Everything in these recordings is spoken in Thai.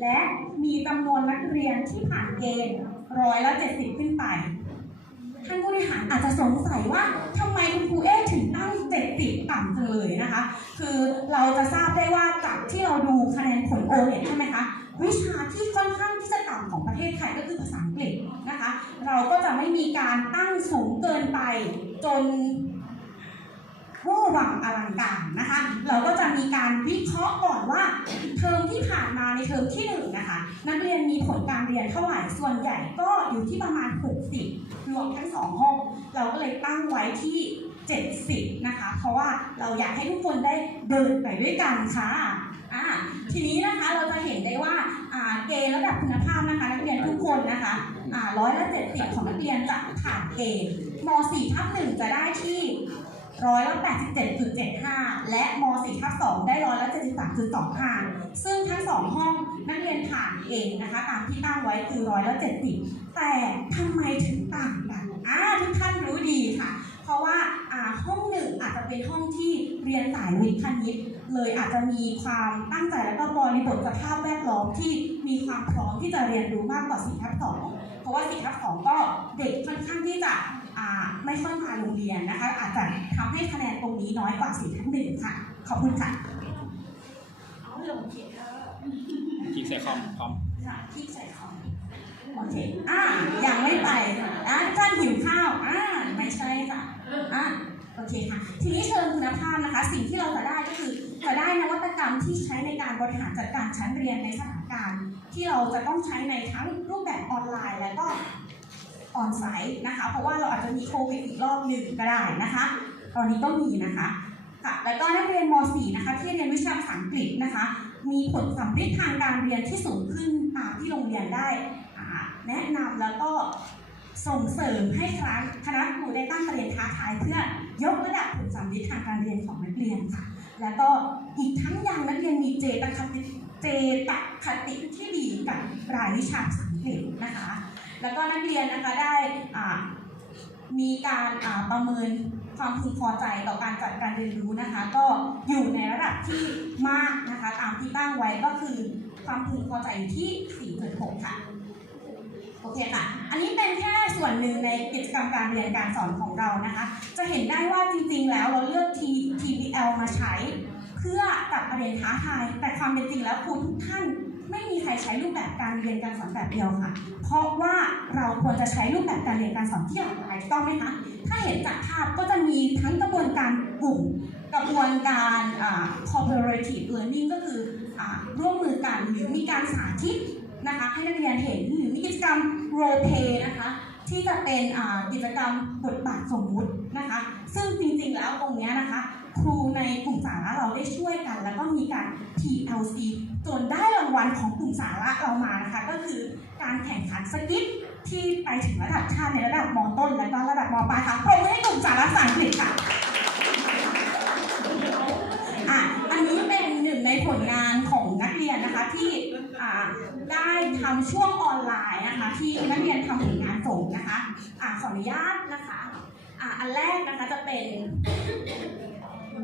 และมีจำนวนนักเรียนที่ผ่านเกณฑ์ร้อยละเจ็ดสิบขึ้นไป ท่านผู้บริหารอาจจะสงสัยว่าทำไมคุณครูเอ๊ถึงตั้งเจ็ดสิบต่ำเลยนะคะ คือเราจะทราบได้ว่าจากที่เราดูคะแนนผลโอเน็ตใช่ไหมคะวิชาที่ค่อนข้างที่จะต่ำของประเทศไทยก็คือภาษาอังกฤษนะคะ เราก็จะไม่มีการตั้งสูงเกินไปจนเวอร์วังอลังการนะคะ การวิเคราะห์ก่อนว่าเทอมที่ผ่านมาในเทอมที่หนึ่งนะคะ นักเรียนมีผลการเรียนเท่าไหร่ส่วนใหญ่ก็อยู่ที่ประมาณ 60 รวมทั้งสองห้อง เราก็เลยตั้งไว้ที่ 70 นะคะ เพราะว่าเราอยากให้ทุกคนได้เดินไปด้วยกันค่ะอ่าทีนี้นะคะเราจะเห็นได้ว่าอ่าเกณฑ์ระดับคุณภาพนะคะนักเรียนทุกคนนะคะร้อยละ70ของนักเรียนจะผ่านเกณฑ์ม .4 ทับ1จะได้ ร้อยละ87.75 และม .4 ทับ2ได้ร้อยละ73.25 ซึ่งทั้งสองห้องนักเรียนผ่านเองนะคะตามที่ตั้งไว้คือร้อยละ70 แต่ทำไมถึงต่างกันอ่าทุกท่านรู้ดีค่ะ เพราะว่าอ่าห้องหนึ่งอาจจะเป็นห้องที่เรียนสายวิทย์คณิตเลยอาจจะมีความตั้งใจและก็บริบทสภาพแวดล้อมที่มีความพร้อมที่จะเรียนรู้มากกว่า4ทับ2เพ ราะว่า4ทับ2ก็เด็กค่อนข้างที่จะอ่าไม่ค่อยมาโรงเรียนนะคะ อาจจะทำให้คะแนนตรงนี้น้อยกว่า4ทับ1ค่ะ ขอบคุณค่ะเอาลงเขียนคลิกใส่คอมพร้อมค่ะที่ใส่ของโอเคอ่ายังไม่ไปค่ะอ่าท่านหิวข้าวอ่าไม่ใช่ค่ะอ่าโอเคค่ะ ทีนี้เชิงคุณภาพนะคะ สิ่งที่เราจะได้ก็คือ จะได้นวัตกรรมที่ใช้ในการบริหารจัดการชั้นเรียนในสถานการณ์ ที่เราจะต้องใช้ในทั้งรูปแบบออนไลน์ และก็ออนไซต์นะคะ เพราะว่าเราอาจจะมีโควิดอีกรอบหนึ่งก็ได้นะคะ ตอนนี้ก็มีนะคะค่ะแล้วก็นักเรียนม .4 นะคะที่เรียนวิชาภาษาอังกฤษนะคะ มีผลสัมฤทธิ์ทางการเรียนที่สูงขึ้นตามที่โรงเรียนได้แนะนำแล้วก็ส่งเสริมให้คณะคณะครูได้ตั้งประเด็นท้าทายเพื่อยกระดับผลสัมฤทธิ์ทางการเรียนของนักเรียนค่ะ แล้วก็อีกทั้งยังนักเรียนมีเจตคติเจตคติที่ดีกับรายวิชาภาษาอังเกฤษนะคะ แล้วก็นักเรียนนะคะได้มีการประเมินความพึงพอใจต่อการจัดการเรียนรู้นะคะ ก็อยู่ในระดับที่มากนะคะ ตามที่ตั้งไว้ก็คือความพึงพอใจที่ 4.6 ค่ะ โอเคค่ะ อันนี้เป็นแค่ส่วนหนึ่งในกิจกรรมการเรียนการสอนของเรานะคะ จะเห็นได้ว่าจริงๆ แล้วเราเลือก T TPL มาใช้ เพื่อตัดประเด็นท้าทาย แต่ความเป็นจริงแล้วครูทุกท่านไม่มีใครใช้รูปแบบการเรียนการสอนแบบเดียวค่ะ เพราะว่าเราควรจะใช้รูปแบบการเรียนการสอนที่หลากหลายถูกต้องไหมคะ ถ้าเห็นจากภาพก็จะมีทั้งกระบวนการกลุ่ม กระบวนการ cooperative learning ก็คืออร่วมมือกันหรือมีการสาธิต นะคะให้นักเรียนเห็นหรือมีกิจกรรม role play นะคะที่จะเป็นอ่ากิจกรรมบทบาทสมมุตินะคะ ซึ่งจริงๆแล้วตรงเนี้ยนะคะ ครูในกลุ่มสาระเราได้ช่วยกัน แล้วก็มีการ TLC จนได้รางวัลของกลุ่มสาระเรามานะคะ ก็คือการแข่งขันสกิปที่ไปถึงระดับชาติในระดับมต้น และก็ระดับมปลายค่ะปรบมือให้กลุ่มสาระภาษาอังกฤษค่ะ อะ อันนี้เป็นหนึ่งในผลงานของนักเรียนนะคะที่อ่าได้ ทำช่วงออนไลน์นะคะ ที่นักเรียนทำผลงานส่งนะคะอ่าขออนุญาตนะคะอ่าอันแรกนะคะจะเป็น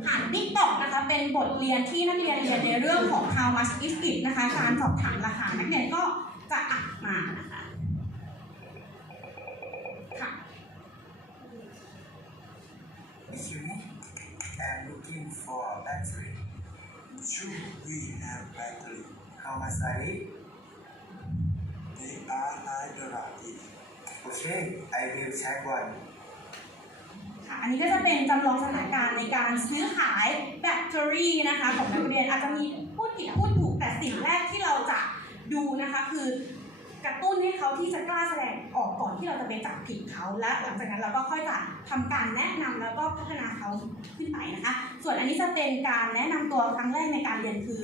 ผ่านติ๊กต็อกนะคะเป็นบทเรียนที่นักเรียนเรียนในเรื่องของ how much is it นะคะ การสอบถามราคานักเรียนก็จะอัดมานะคะค่ะ Actually, I'm looking for a battery. Should we have battery? How much are it? They are nine dollar each. Okay, I will check one. ค่ะอันนี้ก็จะเป็นจำลองสถานการณ์ในการซื้อขายแบตเตอรี่นะคะของนักเรียนอาจจะมีพูดผิดพูดถูกแต่สิ่งแรกที่เราจะดูนะคะคือกระตุ้นให้เขาที่จะกล้าแสดงออกก่อนที่เราจะไปจับผิดเขาและหลังจากนั้นเราก็ค่อยจะทำการแนะนำแล้วก็พัฒนาเขาขึ้นไปนะคะ ส่วนอันนี้จะเป็นการแนะนำตัวครั้งแรกในการเรียนคือ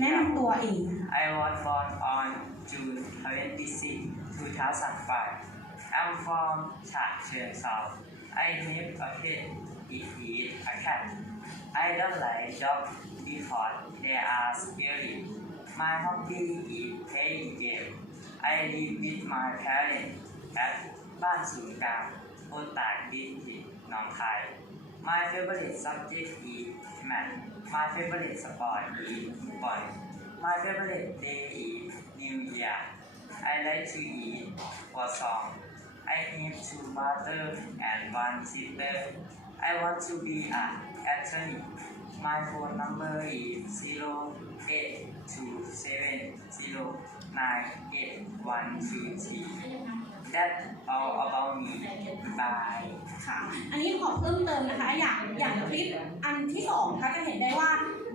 แนะนำตัวเองนะคะ I was born on June 26, 2005. I'm from Cha Chuan South. I name a pet. It is a cat. I don't like dogs because they are scary. My hobby is playing game. I live with my parents at บ้านศูนย์กลางโพตากดินทิหนองคาย My favorite subject is math. My favorite sport is football. My favorite day is to eat for song. I need two mother and one sister. I want to be an attorney. My phone number is zero eight two seven zero nine eight one two three. That's all about me. Bye. ค่ะ อันนี้ขอเพิ่มเติมนะคะ อย่างอย่างคลิปอันที่สองนะคะจะเห็นได้ว่า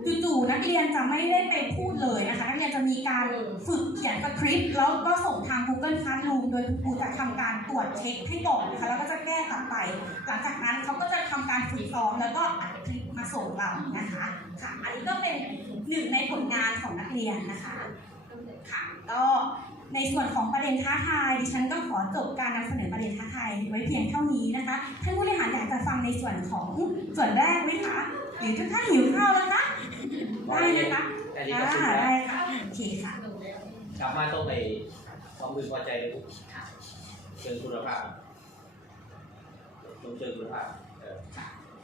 จู่ๆนักเรียนจะไม่ได้ไปพูดเลยนะคะ นักเรียนจะมีการฝึกเขียนสคริปต์แล้วก็ส่งทาง Google Classroom โดยคุณครูจะทำการตรวจเช็คให้ก่อนนะคะแล้วก็จะแก้กลับไป หลังจากนั้นเขาก็จะทำการฝึกซ้อมแล้วก็อัดคลิปมาส่งเรานะคะค่ะอันนี้ก็เป็นหนึ่งในผลงานของนักเรียนนะคะค่ะก็ในส่วนของประเด็นท้าทายดิฉันก็ขอจบการนำเสนอประเด็นท้าทายไว้เพียงเท่านี้นะคะท่านผู้บริหารอยากจะฟังในส่วนของส่วนแรกไหมคะหรือท่านหิวข้าวแล้วคะ ได้นะคะอันนี้อ่าก็คือว่าได้ค่ะโอเคค่ะ กลับมาต้องไปความพึงพอใจในทุกเชิงคุณภาพต้องเชิงคุณภาพเออ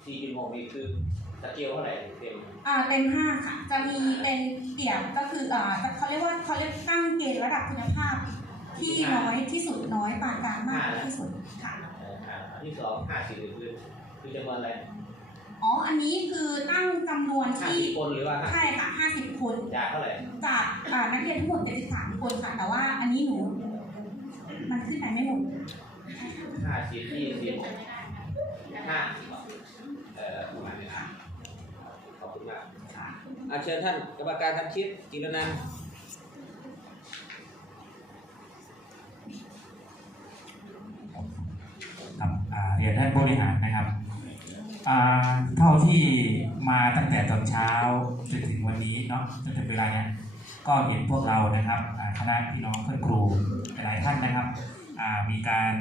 ที่ดินมองนี่คือสเกลเท่าไหร่เต็มอ่าเต็มห้าค่ะ จะมีเป็นเดี่ยวก็คืออ่าเขาเรียกว่าเขาเรียกตั้งเกณฑ์ระดับคุณภาพ ที่น้อยที่สุดน้อยปานกลางมากที่สุดค่ะเอ่ออ่าอันที่สองห้าสิบคือคือจำนวนอะไร อ๋อ อันนี้คือตั้งจำนวนห้าที่ สิบคนหรือว่าใช่ค่ะ50 คน จากเท่าไหร่จากอ่านักเรียนทั้งหมด73คนค่ะ แต่ว่าอันนี้หนู มันขึ้นไปไม่หมด ห้าสิบยี่สิบห้าเอ่อประมาณนี้อะขอบคุณมากอะเชิญท่านกรรมการทำคลิปจิรนันท์ครับอ่าเรียนท่านผู้บริหารนะครับอ่า เท่าที่มาตั้งแต่ตอนเช้าจนถึงวันนี้เนาะจนถึงเวลาเนี้ยก็เห็นพวกเรานะครับคณะพี่น้องเพื่อนครูหลายท่านนะครับมีการ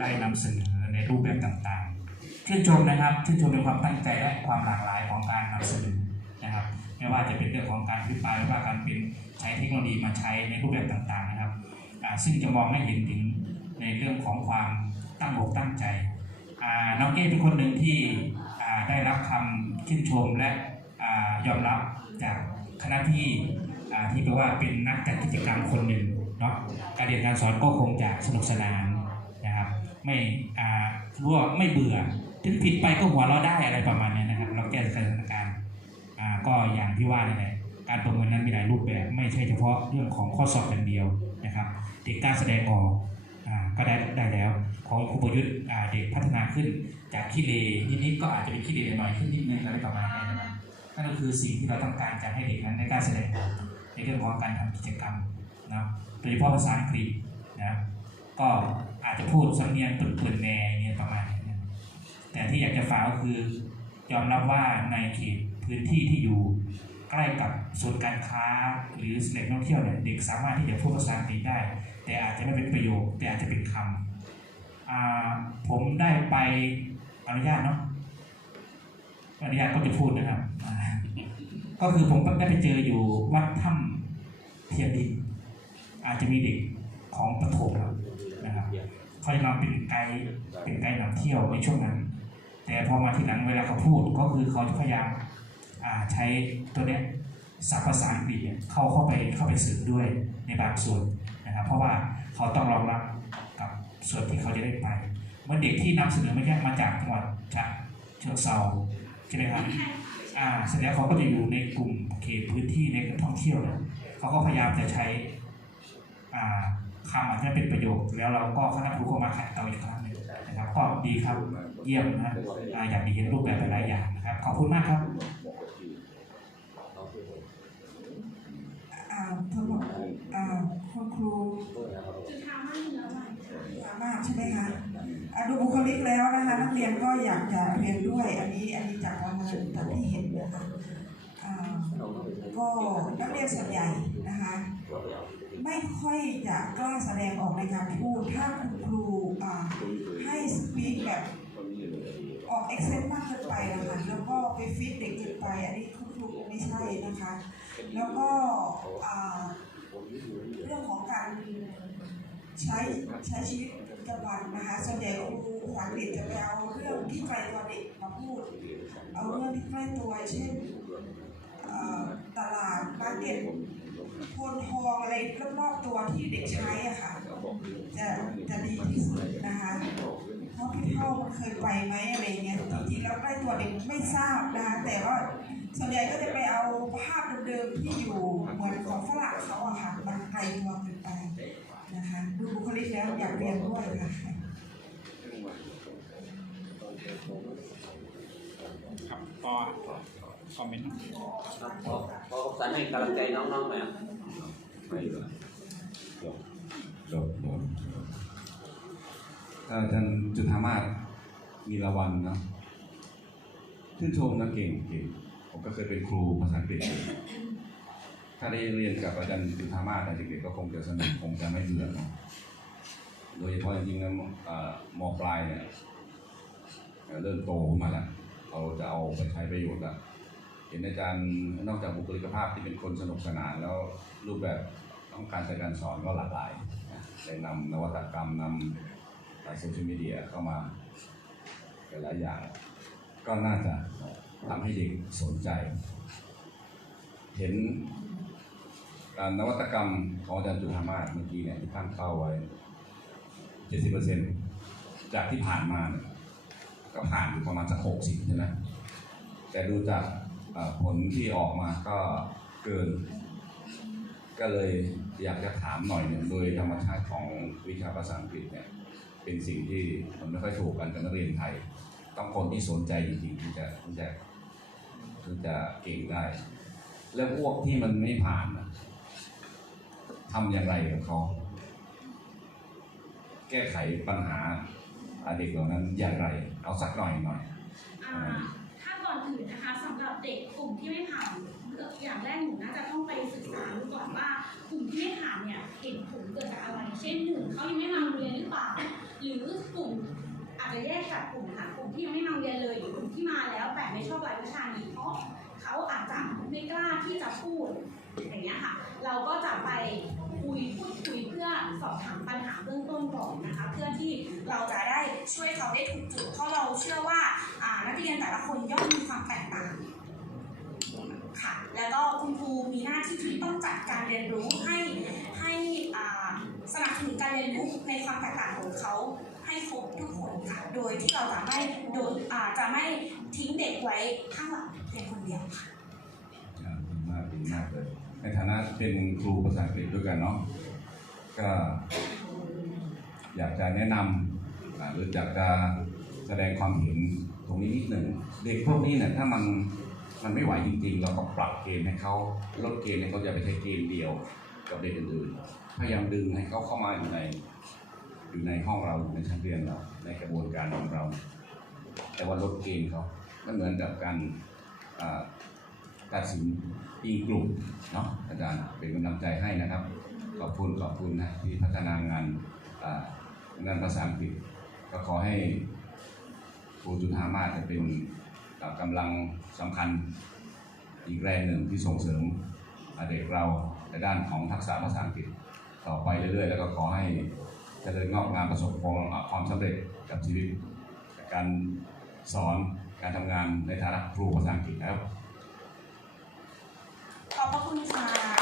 ได้นำเสนอในรูปแบบต่างๆชื่นชมนะครับชื่นชมในความตั้งใจและความหลากหลายของการนำเสนอนะครับไม่ว่าจะเป็นเรื่องของการพิพายไม่ว่าการเป็นใช้เทคโนโลยีมาใช้ในรูปแบบต่างๆนะครับซึ่งจะมองให้เห็นถึงในเรื่องของความตั้งอกตั้งใจน้องเก้เป็นคนหนึ่งที่ ได้รับคำชื่นชมและอยอมรับจากคณะที่ที่แปลว่าเป็นนักจัดกิจกรรมคนหนึ่งเนาะการเรียนการสอนก็คงจะสนุกสนานนะครับไม่รู้ว่าไม่เบื่อ ถึงผิดไปก็หัวเราะได้อะไรประมาณนี้นะครับ เราแก้สถานการณ์ก็อย่างที่ว่านี่แหละการประเมินนั้นมีหลายรูปแบบ ไม่ใช่เฉพาะเรื่องของข้อสอบอย่างเดียวนะครับเด็กกล้ารแสดงออก ก็ได้ได้แล้ว ของครูประยุทธ์เด็กพัฒนาขึ้น จากขี้เลนิดๆก็อาจจะเป็นขี้เลหน่อยขึ้นนิดนึงอะไรประมาณนี้นะครับนั่นก็คือสิ่งที่เราต้องการจะให้เด็กนั้นได้กล้ารแสดงออกในเรื่องของการทำกิจกรรมนะโดยเฉพาะภาษาอังกฤษนะก็อาจจะพูดสำเนียงปืนๆแนเนี่ยประมาณนี้แต่ที่อยากจะฝากก็คือยอมรับว่าในเขตพื้นที่ที่อยู่ ใกล้กับศูนย์การค้าหรือแหล่งท่องเที่ยวเนี่ยเด็กสามารถที่จะพูดภาษาอังกฤษได้ แต่อาจจะไม่เป็นประโยค แต่อาจจะเป็นคำผมได้ไปอนุญาตเนาะอนุญาตก็จะพูดนะครับ ก็คือผมได้ไปเจออยู่วัดถ้ำเทียนดิน อาจจะมีเด็กของประถมนะครับเขาจะมาเป็นไกด์เป็นไกด์นำเที่ยวในช่วงนั้น แต่พอมาทีหลังเวลาเขาพูดก็คือเขาจะพยายาม ใช้ตัวเนี้ยศัพท์ภาษาอังกฤษเนี่ยเข้าเข้าไปเข้าไปสื่อด้วยในบางส่วนนะครับ เพราะว่าเขาต้องรองรับกับส่วนที่เขาจะได้ไปเมื่อเด็กที่นำเสนอไม่ใช่มาจากจังหวัดจากเชิงเซาใช่ไหมครับอ่าเสร็จแล้วเขาก็จะอยู่ในกลุ่มเขตพื้นที่ในการท่องเที่ยวเนี่ยเขาก็พยายามจะใช้อ่าคำอาจจะเป็นประโยคแล้วเราก็คณะครูก็มาขัดเกลาอีกครั้งหนึ่งนะครับก็ดีครับเยี่ยมนะอ่าอย่างดีเห็นรูปแบบหลายอย่างนะครับขอบคุณมากครับ อ่า ทั้งหมดอ่าคุณครูสามารถใช่ไหมคะอ่าดูบุคลิกแล้วนะคะนักเรียนก็อยากจะเรียนด้วย อันนี้อันนี้จากประเมินจากที่เห็นนะคะอ่าก็นักเรียนส่วนใหญ่นะคะไม่ค่อยจะกล้าแสดงออกในการพูดถ้าคุณครูอ่าให้สปีกแบบออกเอ็กเซนต์มากเกินไปนะคะแล้วก็ไปฟิตเด็กเกินไป อันนี้คุณครูไม่ใช่นะคะ แล้วก็อ่าเรื่องของการใช้ใช้ชีวิตประจำวันนะคะส่วนใหญ่ครูภาษาอังกฤษจะไปเอาเรื่องที่ไกลตัวเด็กมาพูด เอาเรื่องที่ใกล้ตัวเช่นอ่าตลาดมาร์เก็ตโพนทองอะไรรอบๆตัวที่เด็กใช้อะค่ะ จะจะดีที่สุดนะคะเพราะพี่เท่ามันเคยไปไหมอะไรเงี้ยจริงๆแล้วใกล้ตัวเด็กไม่ทราบนะคะแต่ว่า ส่วนใหญ่ก็จะไปเอาภาพเดิมๆที่อยู่เหมือนของฝรั่งเขาอะค่ะมันไกลตัวเกินไปนะคะดูบุคลิกแล้วอยากเรียนด้วยค่ะครับปอคอมเมนต์ครับขอขอคำสั่งให้กำลังใจน้องๆหน่อยครับไม่เหรอจบจบจบถ้าท่านจุธามาศมีละวันเนาะชื่นชมนะเก่งเก่ง ผมก็เคยเป็นครูภาษาอังกฤษถ้าได้เรียนกับอาจารย์จุธามาศตอนเด็กๆก็คงจะสนุกคงจะไม่เบื่อเนาะโดยเฉพาะจริงๆนะเอ่อมปลายเนี่ยเริ่มโตขึ้นมาแล้วเราจะเอาไปใช้ประโยชน์แล้วเห็นอาจารย์นอกจากบุคลิกภาพที่เป็นคนสนุกสนานแล้วรูปแบบของการใช้การสอนก็หลากหลายได้นำนวัตกรรมนำโซเชียลมีเดียเข้ามาหลายอย่าง ก็น่าจะ ทำให้เด็กสนใจ เห็นการนวัตกรรมของอาจารย์จุธามาศเมื่อกี้เนี่ยที่ท่านเข้าไว้ 70%จากที่ผ่านมาเนี่ยก็ผ่านอยู่ประมาณสัก60 ใช่ไหมแต่ดูจากผลที่ออกมาก็เกิน ก็เลยอยากจะถามหน่อยหนึ่งโดยธรรมชาติของวิชาภาษาอังกฤษเนี่ยเป็นสิ่งที่มันไม่ค่อยถูกกันกับนักเรียนไทย ต้องคนที่สนใจจริงๆที่จะที่จะ ที่จะเก่งได้ แล้วพวกที่มันไม่ผ่านทำอย่างไรกับเขา แก้ไขปัญหาเด็กเหล่านั้นอย่างไร เอาสักหน่อยหน่อยถ้าก่อนอื่นนะคะสำหรับเด็กกลุ่มที่ไม่ผ่านอย่างแรกหนูน่าจะต้องไปศึกษาดูก่อนว่ากลุ่มที่ไม่ผ่านเนี่ยเหตุผลเกิดจากอะไร เช่นหนึ่งเขายังไม่มาโรงเรียนหรือเปล่าหรือกลุ่มอาจจะแยกจากกลุ่มค่ะกลุ่มที่ยังไม่มาเรียนเลยหรือกลุ่มที่มาแล้วแต่ไม่ชอบรายวิชานี้เพราะเขาอาจจะไม่กล้าที่จะพูด อย่างเงี้ยค่ะ เราก็จะไปคุยพูดคุยเพื่อสอบถามปัญหาเบื้องต้นก่อนนะคะ เพื่อที่เราจะได้ช่วยเขาได้ถูกจุดเพราะเราเชื่อว่าอ่านักเรียนแต่ละคนย่อมมีความแตกต่างค่ะแล้วก็คุณครูมีหน้าที่ที่ต้องจัดการเรียนรู้ให้ให้อาสนับสนุนการเรียนรู้ในความแตกต่างของเขาให้ครบทุกคนค่ะ โดยที่เราจะไม่โดยอ่าจะไม่ทิ้งเด็กไว้ข้างหลังเพียงคนเดียวค่ะมากดีมาก ในฐานะเป็นครูภาษาอังกฤษด้วยกันเนาะก็อยากจะแนะนำหรืออยากจะแสดงความเห็นตรงนี้นิดหนึ่งเด็กพวกนี้เนี่ยถ้ามันมันไม่ไหวจริงๆ เราก็ปรับเกมให้เขาลดเกมให้เขาอย่าไปใช้เกมเดียวกับเด็กอื่นๆพยายามดึงให้เขาเข้ามาอยู่ในอยู่ในห้องเราในชั้นเรียนเราในกระบวนการของเรา แต่ว่าลดเกมเขามันเหมือนกับการตัดสิน ปีกลุ่มเนาะอาจารย์เป็นกำลังใจให้นะครับ ขอบคุณขอบคุณนะที่พัฒนางานงานภาษาอังกฤษก็ขอให้ครูจุธามาจะเป็นกำลังสำคัญอีกแรงหนึ่งที่ส่งเสริมเด็กเราในด้านของทักษะภาษาอังกฤษต่อไปเรื่อยๆ แล้วก็ขอให้เจริญงอกงามประสบความความสำเร็จกับชีวิต การสอนการทำงานในฐานะครูภาษาอังกฤษนะครับ Vamos continuar.